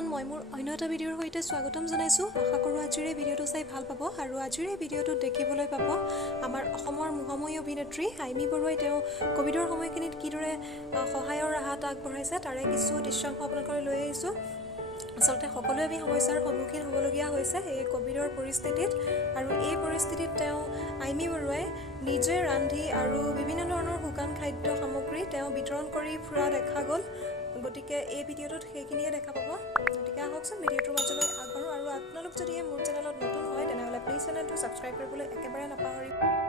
everyone মই মোৰ অন্য এটা ভিডিঅ'ৰ সৈতে স্বাগতম জনাইছোঁ আশা কৰোঁ আজিৰ এই ভিডিঅ'টো চাই ভাল পাব আৰু আজিৰ এই ভিডিঅ'টোত দেখিবলৈ পাব আমাৰ অসমৰ মুহাময়ী অভিনেত্ৰী আইমি বৰুৱাই তেওঁ কোভিডৰ সময়খিনিত কিদৰে সহায়ৰ হাত আগবঢ়াইছে তাৰে কিছু দৃশ্যাংশ আপোনালোকলৈ লৈ আহিছোঁ আচলতে সকলোৱে আমি সমস্যাৰ সন্মুখীন হ'বলগীয়া হৈছে এই কোভিডৰ পৰিস্থিতিত আৰু এই পৰিস্থিতিত তেওঁ আইমি বৰুৱাই নিজে ৰান্ধি আৰু বিভিন্ন ধৰণৰ শুকান খাদ্য সামগ্ৰী তেওঁ বিতৰণ কৰি ফুৰা দেখা গ'ল গতিকে এই ভিডিঅ'টোত সেইখিনিয়ে দেখা পাব গতিকে আহকচোন ভিডিঅ'টোৰ মাজলৈ আগবাঢ়ো আৰু আপোনালোক যদি মোৰ চেনেলত নতুন হয় তেনেহ'লে প্লিজ চেনেলটো ছাবস্ক্ৰাইব কৰিবলৈ একেবাৰে নাপাহৰিব